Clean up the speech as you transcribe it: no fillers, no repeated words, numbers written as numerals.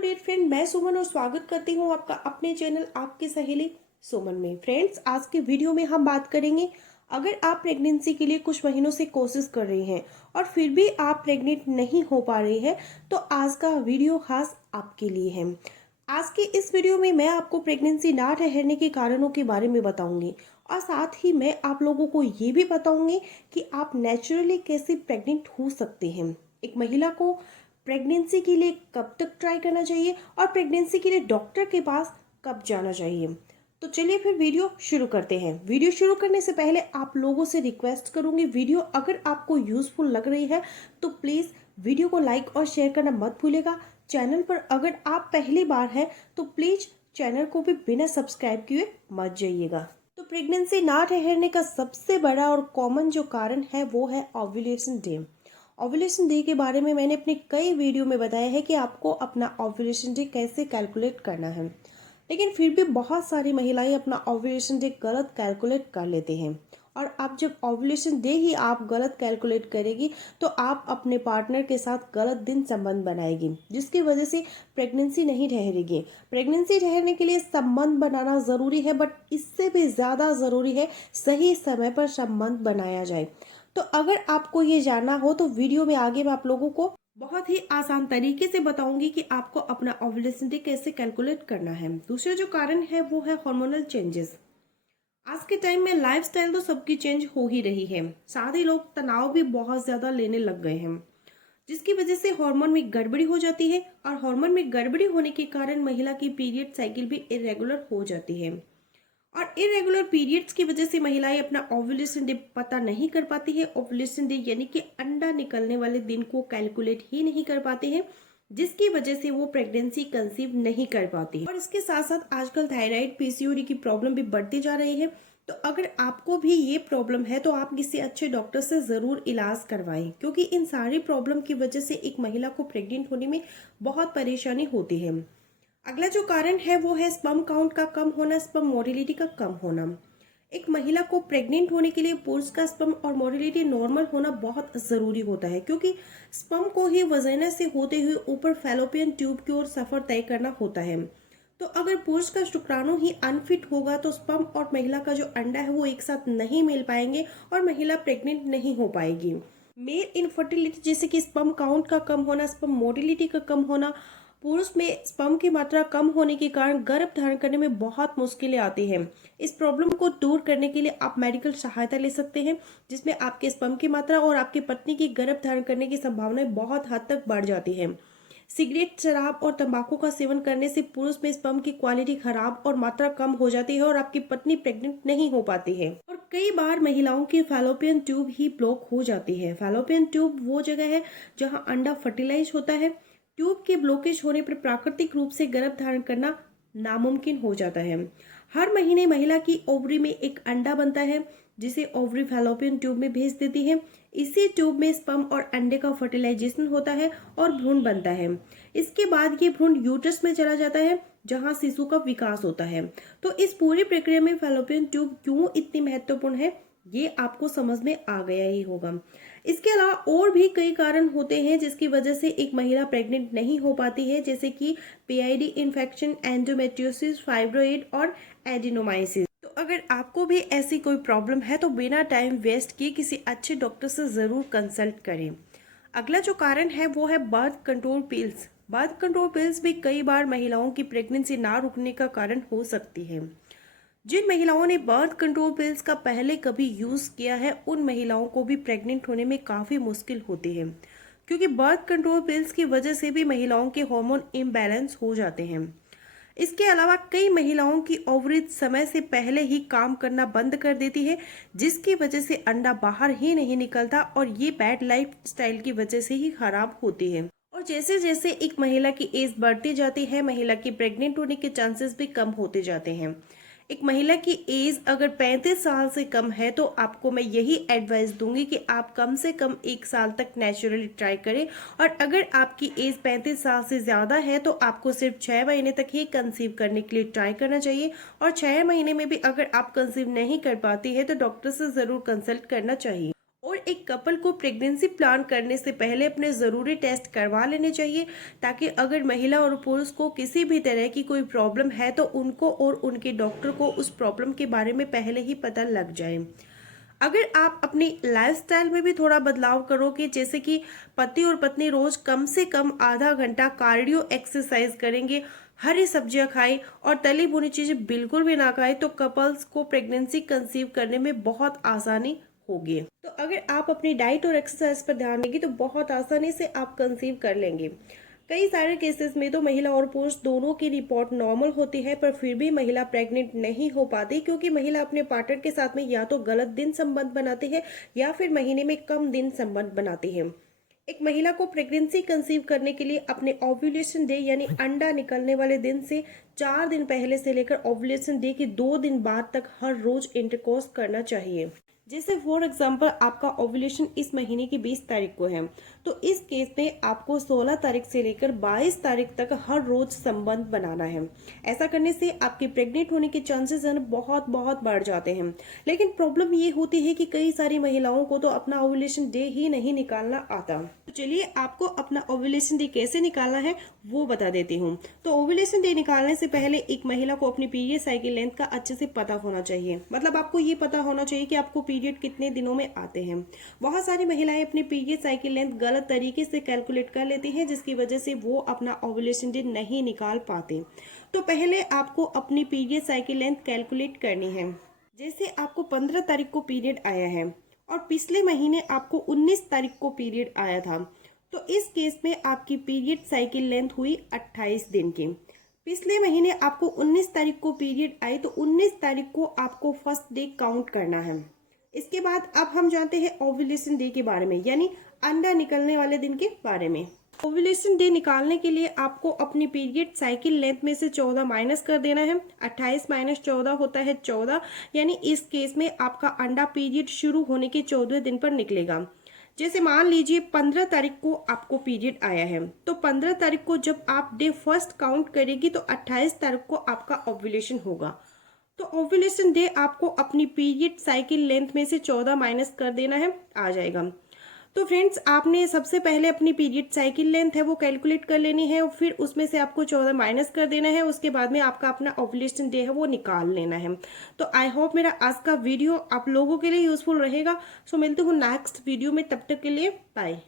Dear friend, मैं सुमन और स्वागत करती हूँ आपका अपने चैनल आपकी सहेली सुमन में। फ्रेंड्स, आज के वीडियो में हम बात करेंगे, अगर आप प्रेगनेंसी के लिए कुछ महीनों से कोशिश कर रहे हैं और फिर भी आप प्रेग्नेंट नहीं हो पा रहे हैं, तो आज का वीडियो खास आपके लिए है। आज के इस वीडियो में मैं आपको प्रेगनेंसी ना ठहरने के कारणों के बारे में बताऊंगी और साथ ही मैं आप लोगों को ये भी बताऊंगी कि आप नेचुरली कैसे प्रेग्नेंट हो सकते हैं। एक महिला को प्रेगनेंसी के लिए कब तक ट्राई करना चाहिए और प्रेगनेंसी के लिए डॉक्टर के पास कब जाना चाहिए। तो चलिए फिर वीडियो शुरू करते हैं। वीडियो शुरू करने से पहले आप लोगों से रिक्वेस्ट करूंगी, वीडियो अगर आपको यूजफुल लग रही है तो प्लीज़ वीडियो को लाइक और शेयर करना मत भूलेगा। चैनल पर अगर आप पहली बार हैं तो प्लीज़ चैनल को भी बिना सब्सक्राइब किए मत जाइएगा। तो प्रेगनेंसी ना ठहरने का सबसे बड़ा और कॉमन जो कारण है वो है ओव्यूलेशन डे। ओव्यूलेशन डे के बारे में मैंने अपने कई वीडियो में बताया है कि आपको अपना ओव्यूलेशन डे कैसे कैलकुलेट करना है, लेकिन फिर भी बहुत सारी महिलाएं अपना ओव्यूलेशन डे गलत कैलकुलेट कर लेते हैं। और आप जब ओव्यूलेशन डे ही आप गलत कैलकुलेट करेगी तो आप अपने पार्टनर के साथ गलत दिन संबंध बनाएगी, जिसकी वजह से प्रेगनेंसी नहीं ठहरेगी। प्रेगनेंसी ठहरने के लिए संबंध बनाना ज़रूरी है, बट इससे भी ज़्यादा ज़रूरी है सही समय पर संबंध बनाया जाए। तो अगर आपको ये जानना हो तो वीडियो में आगे मैं आप लोगों को बहुत ही आसान तरीके से बताऊंगी कि आपको अपना ओव्यूलेशन डे कैसे कैलकुलेट करना है। दूसरा जो कारण है वो है हार्मोनल चेंजेस। आज के टाइम में लाइफस्टाइल तो सबकी चेंज हो ही रही है, साथ ही लोग तनाव भी बहुत ज्यादा लेने लग गए हैं, जिसकी वजह से हार्मोन में गड़बड़ी हो जाती है। और हार्मोन में गड़बड़ी होने के कारण महिला की पीरियड साइकिल भी इरेगुलर हो जाती है। और इरेगुलर पीरियड्स की वजह से महिलाएं अपना ओव्यूलेशन डे पता नहीं कर पाती है। ओव्यूलेशन डे यानी कि अंडा निकलने वाले दिन को कैलकुलेट ही नहीं कर पाते हैं, जिसकी वजह से वो प्रेगनेंसी कंसीव नहीं कर पाती। और इसके साथ साथ आजकल थायराइड पीसीओडी की प्रॉब्लम भी बढ़ती जा रही है। तो अगर आपको भी ये प्रॉब्लम है तो आप किसी अच्छे डॉक्टर से ज़रूर इलाज करवाएं, क्योंकि इन सारी प्रॉब्लम की वजह से एक महिला को प्रेग्नेंट होने में बहुत परेशानी होती है। अगला जो कारण है वो है स्पर्म काउंट का कम होना, स्पर्म मोटिलिटी का कम होना। एक महिला को प्रेग्नेंट होने के लिए पुरुष का स्पर्म और मोटिलिटी नॉर्मल होना बहुत ज़रूरी होता है, क्योंकि स्पर्म को ही वजाइना से होते हुए ऊपर फैलोपियन ट्यूब की ओर सफ़र तय करना होता है। तो अगर पुरुष का शुक्राणु ही अनफिट होगा तो स्पर्म और महिला का जो अंडा है वो एक साथ नहीं मिल पाएंगे और महिला प्रेग्नेंट नहीं हो पाएगी। मेल इनफर्टिलिटी जैसे कि स्पर्म काउंट का कम होना, स्पर्म मोटिलिटी का कम होना, पुरुष में स्पर्म की मात्रा कम होने के कारण गर्भ धारण करने में बहुत मुश्किलें आती हैं। इस प्रॉब्लम को दूर करने के लिए आप मेडिकल सहायता ले सकते हैं, जिसमें आपके स्पर्म की मात्रा और आपकी पत्नी की गर्भ धारण करने की संभावनाएं बहुत हद तक बढ़ जाती हैं। सिगरेट, शराब और तंबाकू का सेवन करने से पुरुष में स्पर्म की क्वालिटी खराब और मात्रा कम हो जाती है और आपकी पत्नी प्रेग्नेंट नहीं हो पाती है। और कई बार महिलाओं की फैलोपियन ट्यूब ही ब्लॉक हो जाती है। फैलोपियन ट्यूब वो जगह है जहां अंडा फर्टिलाइज होता है। ट्यूब के ब्लॉकेज होने पर प्राकृतिक रूप से गर्भ धारण करना नामुमकिन हो जाता है। हर महीने महिला की ओवरी में एक अंडा बनता है, जिसे ओवरी फैलोपियन ट्यूब में भेज देती है। इसी ट्यूब में स्पर्म और अंडे का फर्टिलाइजेशन होता है और भ्रूण बनता है। इसके बाद ये भ्रूण यूट्रस में चला जाता है, जहां शिशु का विकास होता है। तो इस पूरी प्रक्रिया में फैलोपियन ट्यूब क्यों इतनी महत्वपूर्ण है, ये आपको समझ में आ गया ही होगा। इसके अलावा और भी कई कारण होते हैं जिसकी वजह से एक महिला प्रेग्नेंट नहीं हो पाती है, जैसे कि पीआईडी इन्फेक्शन, एंडोमेट्रियोसिस, फाइब्रोइड और एडिनोमाइसिस। तो अगर आपको भी ऐसी कोई प्रॉब्लम है तो बिना टाइम वेस्ट किए किसी अच्छे डॉक्टर से ज़रूर कंसल्ट करें। अगला जो कारण है वो है birth control pills. Birth control pills भी कई बार महिलाओं की प्रेगनेंसी ना रुकने का कारण हो सकती है। जिन महिलाओं ने बर्थ कंट्रोल पिल्स का पहले कभी यूज़ किया है उन महिलाओं को भी प्रेग्नेंट होने में काफ़ी मुश्किल होती है, क्योंकि बर्थ कंट्रोल पिल्स की वजह से भी महिलाओं के हार्मोन इम्बैलेंस हो जाते हैं। इसके अलावा कई महिलाओं की ओवरी समय से पहले ही काम करना बंद कर देती है, जिसकी वजह से अंडा बाहर ही नहीं निकलता और ये बैड लाइफ स्टाइल की वजह से ही खराब होती है। और जैसे जैसे एक महिला की एज बढ़ती जाती है, महिला की प्रेग्नेंट होने के चांसेस भी कम होते जाते हैं। एक महिला की एज अगर 35 साल से कम है तो आपको मैं यही एडवाइस दूंगी कि आप कम से कम 1 साल तक नेचुरली ट्राई करें। और अगर आपकी एज 35 साल से ज़्यादा है तो आपको सिर्फ 6 महीने तक ही कंसीव करने के लिए ट्राई करना चाहिए। और 6 महीने में भी अगर आप कंसीव नहीं कर पाती है तो डॉक्टर से ज़रूर कंसल्ट करना चाहिए। और एक कपल को प्रेगनेंसी प्लान करने से पहले अपने ज़रूरी टेस्ट करवा लेने चाहिए, ताकि अगर महिला और पुरुष को किसी भी तरह की कोई प्रॉब्लम है तो उनको और उनके डॉक्टर को उस प्रॉब्लम के बारे में पहले ही पता लग जाए। अगर आप अपनी लाइफस्टाइल में भी थोड़ा बदलाव करोगे, जैसे कि पति और पत्नी रोज कम से कम आधा घंटा कार्डियो एक्सरसाइज करेंगे, हरी सब्जियां खाएं और तली भुनी चीजें बिल्कुल भी ना खाएं, तो कपल्स को प्रेगनेंसी कंसीव करने में बहुत आसानी होगी। तो अगर आप अपनी डाइट और एक्सरसाइज पर ध्यान देंगे तो बहुत आसानी से आप कंसीव कर लेंगे। कई सारे केसेस में तो महिला और पुरुष दोनों की रिपोर्ट नॉर्मल होती है, पर फिर भी महिला प्रेग्नेंट नहीं हो पाती, क्योंकि महिला अपने पार्टनर के साथ में या तो गलत दिन संबंध बनाती है या फिर महीने में कम दिन संबंध बनाती है। एक महिला को प्रेगनेंसी कंसीव करने के लिए अपने ओव्यूलेशन डे यानी अंडा निकलने वाले दिन से 4 दिन पहले से लेकर ओव्यूलेशन डे के 2 दिन बाद तक हर रोज इंटरकोर्स करना चाहिए। जैसे फॉर एग्जाम्पल आपका ओव्यूलेशन इस महीने की 20 तारीख को है, तो इस केस में आपको 16 तारीख से लेकर 22 तारीख तक हर रोज संबंध बनाना है। ऐसा करने से आपके प्रेग्नेंट होने के चांसेस बहुत बहुत बढ़ जाते हैं। लेकिन प्रॉब्लम ये होती है कि कई सारी महिलाओं को तो अपना ओव्यूलेशन डे ही नहीं निकालना आता। तो चलिए आपको अपना ओव्यूलेशन डे कैसे निकालना है वो बता देती हूँ। तो ओव्यूलेशन डे निकालने से पहले एक महिला को अपनी पीरियड साइकिल लेंथ का अच्छे से पता होना चाहिए। मतलब आपको ये पता होना चाहिए कि आपको पीरियड कितने दिनों में आते हैं। बहुत सारी महिलाएं अपनी पीरियड साइकिल लेंथ गलत तरीके से कैलकुलेट कर लेती हैं, जिसकी वजह से वो अपना ओव्यूलेशन डे नहीं निकाल पाते। तो पहले आपको अपनी पीरियड साइकिल लेंथ कैलकुलेट करनी है। जैसे आपको 15 तारीख को पीरियड आया है और पिछले महीने आपको 19 तारीख को पीरियड आया था, तो इस केस में आपकी पीरियड साइकिल लेंथ हुई 28 दिन की। पिछले महीने आपको 19 तारीख को पीरियड आई, तो 19 तारीख को आपको फर्स्ट डे काउंट करना है। इसके बाद अब हम जानते हैं ओव्यूलेशन डे के बारे में, यानी अंडा निकलने वाले दिन के बारे में। ओव्यूलेशन डे निकालने के लिए आपको अपनी पीरियड साइकिल लेंथ में से 14 माइनस कर देना है। 28 माइनस 14 होता है 14, यानी इस केस में आपका अंडा पीरियड शुरू होने के 14वें दिन पर निकलेगा। जैसे मान लीजिए 15 तारीख को आपको पीरियड आया है, तो 15 तारीख को जब आप डे फर्स्ट काउंट करेगी तो 28 तारीख को आपका ओव्यूलेशन होगा। तो ओव्यूलेशन डे आपको अपनी पीरियड साइकिल लेंथ में से 14 माइनस कर देना है, आ जाएगा। तो फ्रेंड्स, आपने सबसे पहले अपनी पीरियड साइकिल लेंथ है वो कैलकुलेट कर लेनी है और फिर उसमें से आपको 14 माइनस कर देना है। उसके बाद में आपका अपना ओव्यूलेशन डे है वो निकाल लेना है। तो आई होप मेरा आज का वीडियो आप लोगों के लिए यूजफुल रहेगा। सो मिलते हूँ नेक्स्ट वीडियो में, तब तक के लिए बाय।